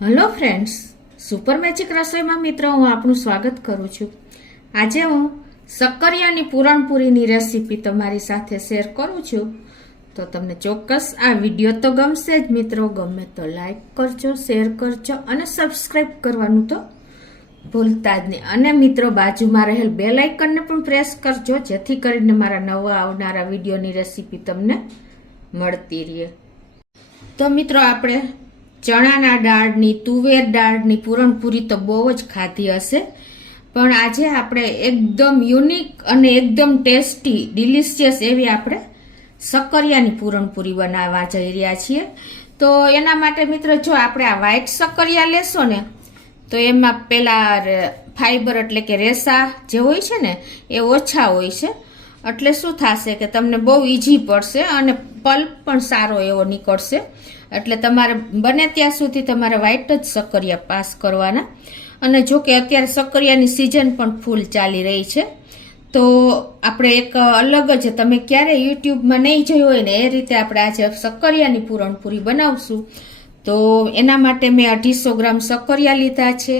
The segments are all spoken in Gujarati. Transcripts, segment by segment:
હેલો ફ્રેન્ડ્સ, સુપર મેજિક રસોઈમાં મિત્રો હું આપનું સ્વાગત કરું છું। આજે હું શક્કરિયાની પૂરણપૂરીની રેસીપી તમારી સાથે શેર કરું છું। તો તમને ચોક્કસ આ વિડીયો તો ગમશે જ મિત્રો। ગમે તો લાઈક કરજો, શેર કરજો અને સબસ્ક્રાઈબ કરવાનું તો ભૂલતા જ નહીં। અને મિત્રો બાજુમાં રહેલ બેલ આઇકનને પણ પ્રેસ કરજો, જેથી કરીને મારા નવા આવનારા વિડીયોની રેસીપી તમને મળતી રહે। તો મિત્રો આપણે ચણાના દાળની, તુવેર દાળની પૂરણપૂરી તો બહુ જ ખાધી હશે, પણ આજે આપણે એકદમ યુનિક અને એકદમ ટેસ્ટી ડિલિશિયસ એવી આપણે શક્કરિયાની પૂરણપૂરી બનાવવા જઈ રહ્યા છીએ। તો એના માટે મિત્રો જો આપણે આ વ્હાઈટ શક્કરિયા લેશો ને તો એમાં પેલા ફાઈબર એટલે કે રેસા જે હોય છે ને એ ઓછા હોય છે, એટલે શું થશે કે તમને બહુ ઈઝી પડશે અને પલ્પ પણ સારો એવો નીકળશે। એટલે તમારે બને ત્યાં સુધી તમારે વ્હાઈટ જ શક્કરિયા પાસ કરવાના। અને જો કે અત્યારે શક્કરિયાની સિઝન પણ ફૂલ ચાલી રહી છે, તો આપણે એક અલગ જ, તમે ક્યારે યુટ્યુબમાં નહીં જોયું હોય ને એ રીતે આપણે આજે શક્કરિયાની પૂરણપૂરી બનાવશું। તો એના માટે મેં 250 ગ્રામ શક્કરિયા લીધા છે,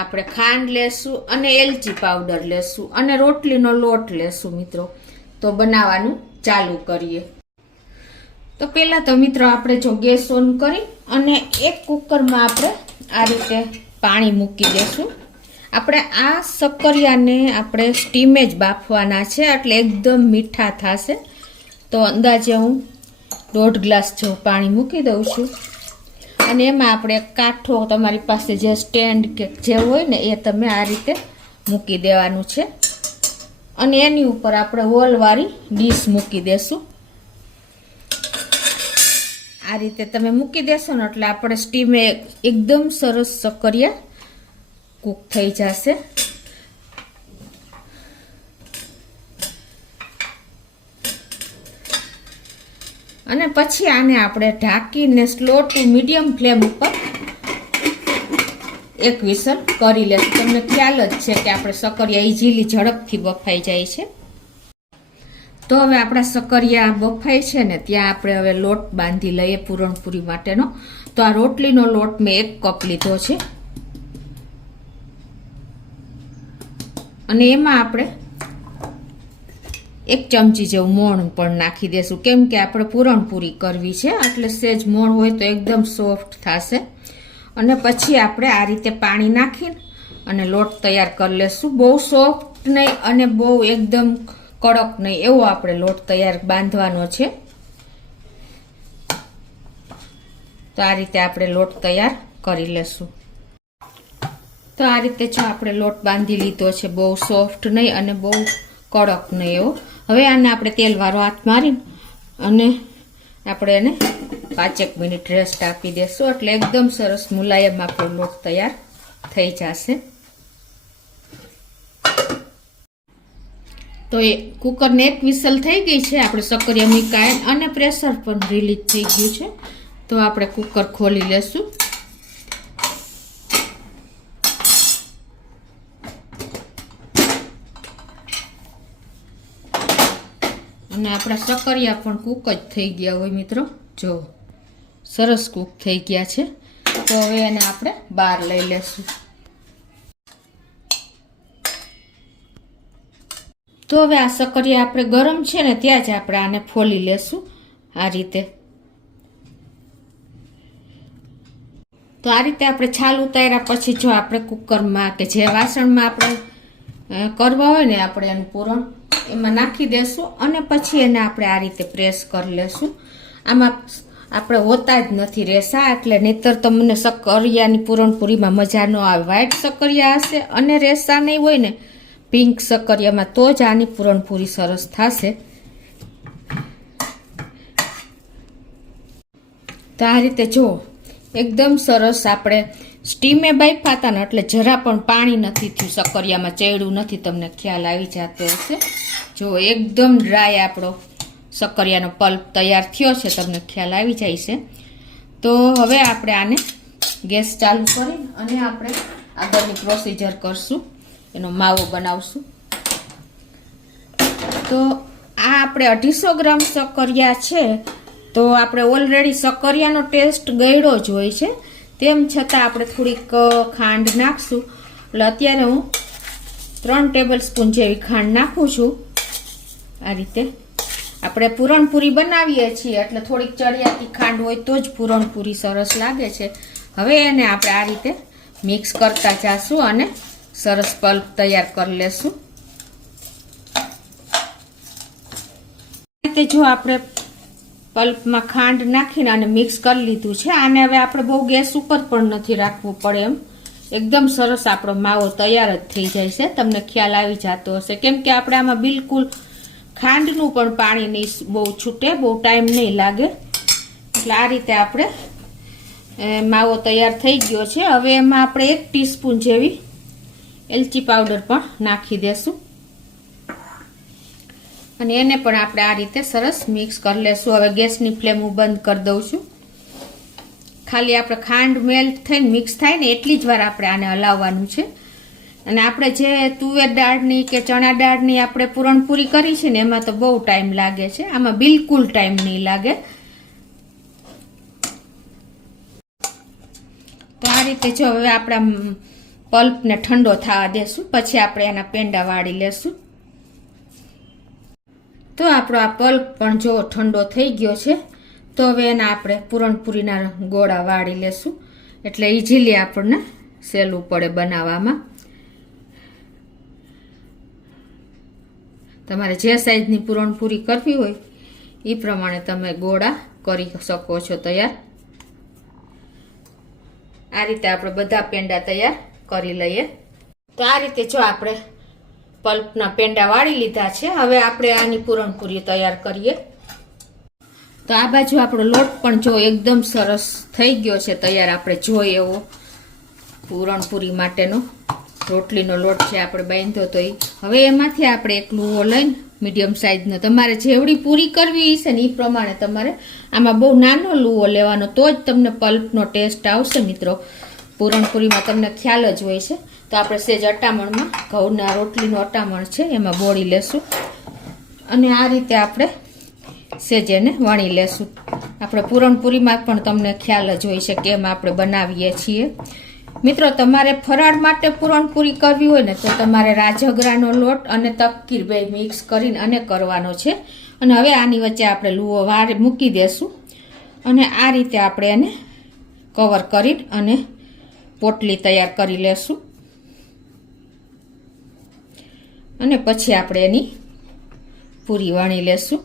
આપણે ખાંડ લેશું અને એલચી પાવડર લેશું અને રોટલીનો લોટ લેશું મિત્રો। તો બનાવવાનું ચાલુ કરીએ। તો પહેલાં તો મિત્રો આપણે જો ગેસ ઓન કરી અને એક કુકરમાં આપણે આ રીતે પાણી મૂકી દઈશું। આપણે આ શક્કરિયાને આપણે સ્ટીમે જ બાફવાના છે, એટલે એકદમ મીઠા થશે। તો અંદાજે હું 1.5 ગ્લાસ જેવું પાણી મૂકી દઉં છું અને એમાં આપણે કાઠો, તમારી પાસે જે સ્ટેન્ડ કે જે હોય ને એ તમે આ રીતે મૂકી દેવાનું છે અને એની ઉપર આપણે હોલવાળી ડીશ મૂકી દેશું। આ રીતે તમે મૂકી દેશો ને એટલે આપણે સ્ટીમે એકદમ સરસ શક્કરિયા કૂક થઈ જશે। અને પછી આને આપણે ઢાંકીને સ્લો ટુ મીડિયમ ફ્લેમ ઉપર એક વિસલ કરી લેશું। તમને ખ્યાલ જ છે કે આપણે શક્કરિયા ઇઝીલી ઝડપથી બફાઈ જાય છે। તો હવે આપણા શક્કરિયા બફાય છે ને ત્યાં આપણે હવે લોટ બાંધી લઈએ પૂરણપૂરી માટેનો। તો આ રોટલીનો લોટ મેં 1 કપ લીધો છે અને એમાં આપણે 1 ચમચી જેવું મોણ પણ નાખી દેશું, કેમ કે આપણે પૂરણપૂરી કરવી છે, એટલે સેજ મોણ હોય તો એકદમ સોફ્ટ થશે। અને પછી આપણે આ રીતે પાણી નાખીને અને લોટ તૈયાર કરી લેશું। બહુ સોફ્ટ નહીં અને બહુ એકદમ કડક નહીં, એવો આપણે લોટ તૈયાર બાંધવાનો છે। તો આ રીતે આપણે લોટ તૈયાર કરી લેશું। તો આ રીતે જો આપણે લોટ બાંધી લીધો છે, બહુ સોફ્ટ નહીં અને બહુ કડક નહીં એવો। હવે આને આપણે તેલવાળો હાથ મારીને અને આપણે એને 5 મિનિટ રેસ્ટ આપી દેશું, એટલે એકદમ સરસ મુલાયમ આપણો લોટ તૈયાર થઈ જશે। તો એ કુકરને 1 વિસલ થઈ ગઈ છે, આપણે શક્કરિયા મૂકાય અને પ્રેશર પણ રિલીઝ થઈ ગયું છે। તો આપણે કુકર ખોલી લેશું અને આપણા શક્કરિયા પણ કૂક જ થઈ ગયા હોય મિત્રો, જો સરસ કૂક થઈ ગયા છે। તો હવે એને આપણે બહાર લઈ લેશું। તો હવે આ શક્કરિયા આપણે ગરમ છે ને ત્યાં જ આપણે આને ફોલી લેશું આ રીતે। તો આ રીતે આપણે છાલ ઉતાર્યા પછી જો આપણે કુકરમાં કે જે વાસણમાં આપણે કરવા હોય ને આપણે એનું પૂરણ એમાં નાખી દેશું અને પછી એને આપણે આ રીતે પ્રેસ કરી લેશું। આમાં આપણે હોતા જ નથી રેસા, એટલે નહીતર તમને શક્કરિયાની પૂરણપૂરીમાં મજા ન આવે। વ્હાઈટ શક્કરિયા હશે અને રેસા નહીં હોય ને પિંક શક્કરિયામાં તો જ આની પૂરણપૂરી સરસ થશે। તો આ રીતે જો એકદમ સરસ આપણે સ્ટીમે બાફ્યા હતા ને એટલે જરા પણ પાણી નથી થયું શક્કરિયામાં, ચેડું નથી, તમને ખ્યાલ આવી જતો હશે। જો એકદમ ડ્રાય આપણો શક્કરિયાનો પલ્પ તૈયાર થયો છે, તમને ખ્યાલ આવી જાય છે। તો હવે આપણે આને ગેસ ચાલુ કરી અને આપણે આગળની પ્રોસીજર કરશું, એનો માવો બનાવશું। તો આ આપણે 250 ગ્રામ શક્કરિયા છે, તો આપણે ઓલરેડી શક્કરિયાનો ટેસ્ટ ગળ્યો જ હોય છે, તેમ છતાં આપણે થોડીક ખાંડ નાખશું. એટલે અત્યારે હું 3 ટેબલ સ્પૂન જેવી ખાંડ નાખું છું. આ રીતે આપણે પૂરણપૂરી બનાવીએ છીએ એટલે થોડીક ચડિયાતી ખાંડ હોય તો જ પૂરણપૂરી સરસ લાગે છે. હવે એને આપણે આ રીતે મિક્સ કરતા જાશું અને સરસ પલ્પ તૈયાર કરી લેશું. આ રીતે જો આપણે પલ્પમાં ખાંડ નાખીને અને મિક્સ કરી લીધું છે. આને હવે આપણે બહુ ગેસ ઉપર પણ નથી રાખવું પડે એમ. એકદમ સરસ આપણો માવો તૈયાર જ થઈ જાય છે. તમને ખ્યાલ આવી જતો હશે કેમ કે આપણે આમાં બિલકુલ ખાંડનું પણ પાણી નહીં બહુ છૂટે, બહુ ટાઈમ નહીં લાગે. એટલે આ રીતે આપણે માવો તૈયાર થઈ ગયો છે. હવે એમાં આપણે 1 ટીસ્પૂન જેવી એલચી પાવડર પણ નાખી દેશું અને એને પણ આપણે આ રીતે સરસ મિક્સ કરી લેશું. હવે ગેસની ફ્લેમ હું બંધ કરી દઉં છું. ખાલી આપણે ખાંડ મેલ્ટ થઈને મિક્સ થાય ને એટલી જ વાર આપણે આને હલાવવાનું છે. અને આપણે જે તુવેર દાળની કે ચણા દાળની આપણે પૂરણપૂરી કરી છે ને એમાં તો બહુ ટાઈમ લાગે છે. આમાં બિલકુલ ટાઈમ નહીં લાગે. તો આ રીતે જો હવે આપણા પલ્પને ઠંડો થવા દેશું, પછી આપણે એના પેંડા વાળી લેશું. તો આપણો આ પલ્પ પણ જો ઠંડો થઈ ગયો છે. તો હવે એના આપણે પૂરણપૂરીના ગોળા વાળી લેશું એટલે ઇઝીલી આપણને સહેલું પડે બનાવવામાં. તમારે જે સાઈઝની પૂરણપૂરી કરવી હોય એ પ્રમાણે તમે ગોળા કરી શકો છો તૈયાર. આ રીતે આપણે બધા પેંડા તૈયાર કરી લઈએ. તો આ રીતે જો આપણે પલ્પના પેંડા વાળી લીધા છે. હવે આપણે આની પૂરણપૂરી તૈયાર કરીએ. તો આ બાજુ આપણો લોટ પણ જો એકદમ સરસ થઈ ગયો છે તૈયાર. આપણે જોઈએ એવો પૂરણપૂરી માટેનો રોટલીનો લોટ છે આપણે બાંધ્યો તો એ. હવે એમાંથી આપણે એક લુવો લઈને મીડિયમ સાઈઝનો, તમારે જેવડી પૂરી કરવી છે ને એ પ્રમાણે તમારે આમાં બહુ નાનો લુવો લેવાનો તો જ તમને પલ્પનો ટેસ્ટ આવશે મિત્રો. પૂરણપૂરીમાં તમને ખ્યાલ જ હોય છે. તો આપણે સેજ અટામણમાં ઘઉંના રોટલીનો અટામણ છે એમાં બોળી લેશું અને આ રીતે આપણે સેજ એને વણી લેશું. આપણે પૂરણપૂરીમાં પણ તમને ખ્યાલ જ હોય છે કે એમ આપણે બનાવીએ છીએ. મિત્રો તમારે ફરાળ માટે પૂરણપૂરી કરવી હોય ને તો તમારે રાજગરાનો લોટ અને તપકીર બે મિક્સ કરીને અને કરવાનો છે. અને હવે આની વચ્ચે આપણે લુવો વાર મૂકી દેશું અને આ રીતે આપણે એને કવર કરી અને પોટલી તૈયાર કરી લેશું અને પછી આપણે એની પૂરી વણી લેશું.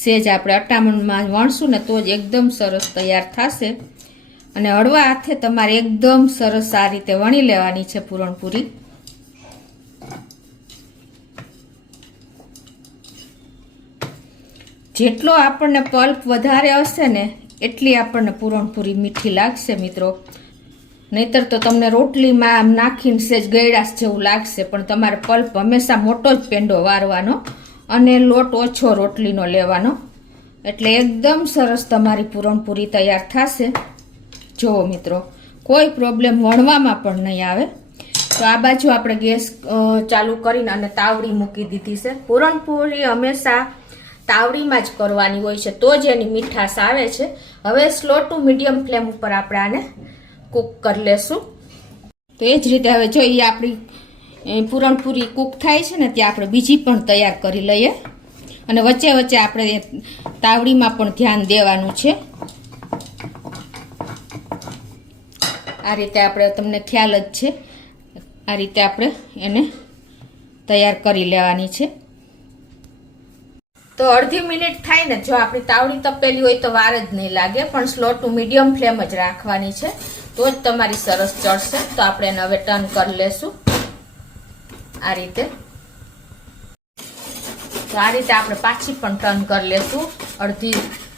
સેજ આપણે અટામણમાં વણશું ને તો જ એકદમ સરસ તૈયાર થશે. અને હળવા હાથે તમારે એકદમ સરસ આ રીતે વણી લેવાની છે પૂરણપૂરી. જેટલો આપણને પલ્પ વધારે હશે ને એટલી આપણને પૂરણપૂરી મીઠી લાગશે મિત્રો. નહીતર તો તમને રોટલીમાં આમ નાખીને સેજ ગળાશ જેવું લાગશે. પણ તમારે પલ્પ હંમેશા મોટો જ પેંડો વારવાનો અને લોટ ઓછો રોટલીનો લેવાનો એટલે એકદમ સરસ તમારી પૂરણપૂરી તૈયાર થશે. જુઓ મિત્રો કોઈ પ્રોબ્લેમ વણવામાં પણ નહીં આવે. તો આ બાજુ આપણે ગેસ ચાલુ કરીને અને તાવડી મૂકી દીધી છે. પૂરણપૂરી હંમેશા તાવડીમાં જ કરવાની હોય છે તો જ એની મીઠાશ આવે છે. હવે સ્લો ટુ મીડિયમ ફ્લેમ ઉપર આપણે આને કૂક કરી લેશું. તો એ જ રીતે હવે જો એ આપણી પૂરણપૂરી કૂક થાય છે ને ત્યાં આપણે બીજી પણ તૈયાર કરી લઈએ અને વચ્ચે વચ્ચે આપણે તાવડીમાં પણ ધ્યાન દેવાનું છે. આ રીતે આપણે તમને ખ્યાલ જ છે આ રીતે આપણે એને તૈયાર કરી લેવાની છે. તો અડધી મિનિટ થાય ને જો આપણી તાવડી તપેલી હોય તો વાર જ નહીં લાગે. પણ સ્લો ટુ મીડિયમ ફ્લેમ જ રાખવાની છે તો જ તમારી સરસ ચડશે. તો આપણે એને હવે ટર્ન કરી લેશું આ રીતે. તો આ રીતે આપણે પાછી પણ ટર્ન કરી લેશું. અડધી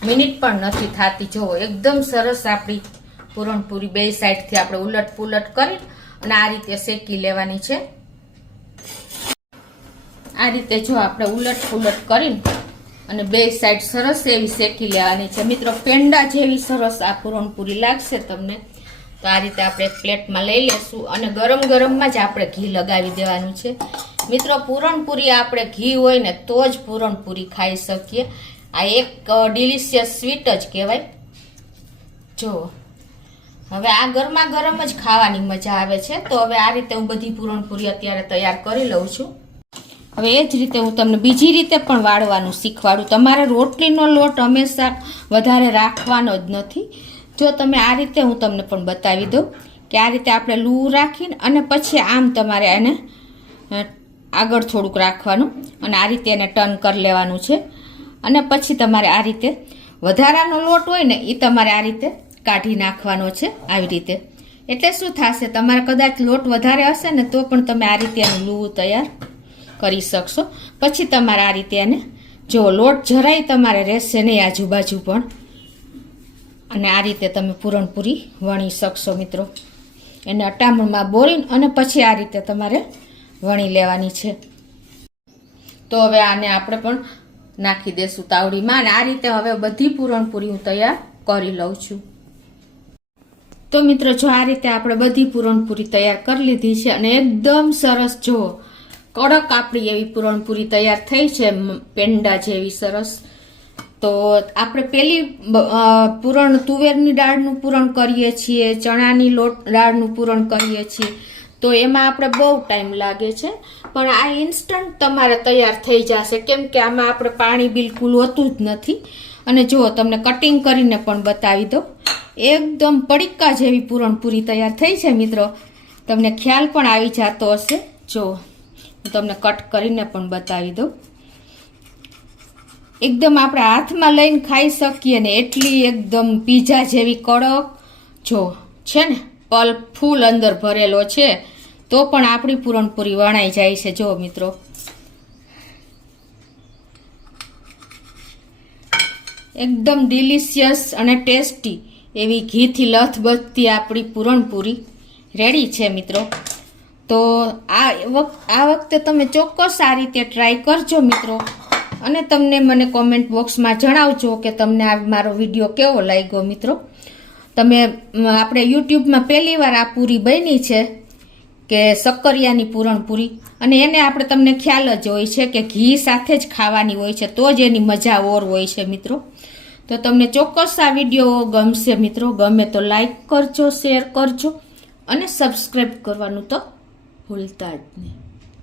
મિનિટ પણ નથી થતી. જુઓ એકદમ સરસ આપણી પૂરણપૂરી બે સાઈડથી આપણે ઉલટ પુલટ કરી અને આ રીતે શેકી લેવાની છે. આ રીતે જો આપણે ઉલટ પુલટ કરીને અને બે સાઈડ સરસ એવી શેકી લેવાની છે મિત્રો. પેંડા જેવી સરસ આ પૂરણપૂરી લાગશે તમને. તો આ રીતે આપણે એક પ્લેટમાં લઈ લેશું અને ગરમ ગરમમાં જ આપણે ઘી લગાવી દેવાનું છે મિત્રો. પૂરણપૂરી આપણે ઘી હોય ને તો જ પૂરણપૂરી ખાઈ શકીએ. આ એક ડિલિશિયસ સ્વીટ જ કહેવાય. જો હવે આ ગરમા ગરમ જ ખાવાની મજા આવે છે. તો હવે આ રીતે હું બધી પૂરણપૂરી અત્યારે તૈયાર કરી લઉં છું. હવે એ જ રીતે હું તમને બીજી રીતે પણ વાળવાનું શીખવાડું. તમારે રોટલીનો લોટ હંમેશા વધારે રાખવાનો જ નથી. જો તમે આ રીતે હું તમને પણ બતાવી દઉં કે આ રીતે આપણે લૂ રાખીને અને પછી આમ તમારે એને આગળ થોડુંક રાખવાનું અને આ રીતે એને ટર્ન કરી લેવાનું છે. અને પછી તમારે આ રીતે વધારાનો લોટ હોય ને એ તમારે આ રીતે કાઢી નાખવાનો છે આવી રીતે. એટલે શું થશે, તમારે કદાચ લોટ વધારે હશે ને તો પણ તમે આ રીતે એનું લૂ તૈયાર કરી શકશો. પછી તમારે આ રીતે એને જો લોટ જરાય તમારે રહેશે નહીં આજુબાજુ પણ, અને આ રીતે તમે પૂરણપૂરી વણી શકશો મિત્રો. એને અટામણમાં બોળીને અને પછી આ રીતે તમારે વણી લેવાની છે. તો હવે આને આપણે પણ નાખી દેશું તાવડીમાં અને આ રીતે હવે બધી પૂરણપૂરી હું તૈયાર કરી લઉં છું. તો મિત્રો જો આ રીતે આપણે બધી પૂરણપૂરી તૈયાર કરી લીધી છે અને એકદમ સરસ જો કડક આપણી એવી પૂરણપૂરી તૈયાર થઈ છે, પેંડા જેવી સરસ. તો આપણે પેલી પૂરણ તુવેરની દાળનું પૂરણ કરીએ છીએ, ચણાની લોટ દાળનું પૂરણ કરીએ છીએ, તો એમાં આપણે બહુ ટાઈમ લાગે છે. પણ આ ઇન્સ્ટન્ટ તમારે તૈયાર થઈ જશે, કેમ કે આમાં આપણે પાણી બિલકુલ હોતું જ નથી. અને જુઓ તમને કટિંગ કરીને પણ બતાવી દો, એકદમ પડીકા જેવી પૂરણપૂરી તૈયાર થઈ છે મિત્રો. તમને ખ્યાલ પણ આવી જતો હશે. જો હું તમને કટ કરીને પણ બતાવી દઉં. એકદમ આપણે હાથમાં લઈને ખાઈ શકીએ ને એટલી એકદમ પીઝા જેવી કડક જો છે ને, પલ્પ ફૂલ અંદર ભરેલો છે તો પણ આપણી પૂરણપૂરી વણાઈ જાય છે. જો મિત્રો એકદમ ડિલિશિયસ અને ટેસ્ટી એવી ઘીથી લથબથતી આપણી પૂરણપૂરી રેડી છે મિત્રો. તો આ વખતે તમે ચોક્કસ આ રીતે ટ્રાય કરજો મિત્રો. અને તમને મને કોમેન્ટ બોક્સમાં જણાવજો કે તમને આ મારો વિડીયો કેવો લાગ્યો મિત્રો. તમે આપણે યુટ્યુબમાં પહેલી વાર આ પૂરી બની છે કે સક્કરિયાની પૂરણપૂરી, અને એને આપણે તમને ખ્યાલ જ હોય છે કે ઘી સાથે જ ખાવાની હોય છે તો જ એની મજા ઓર હોય છે મિત્રો. તો તમને ચોક્કસ આ વિડીયો ગમશે મિત્રો. ગમે તો લાઈક કરજો, શેર કરજો અને સબસ્ક્રાઈબ કરવાનું તો ભૂલતા જ નહીં.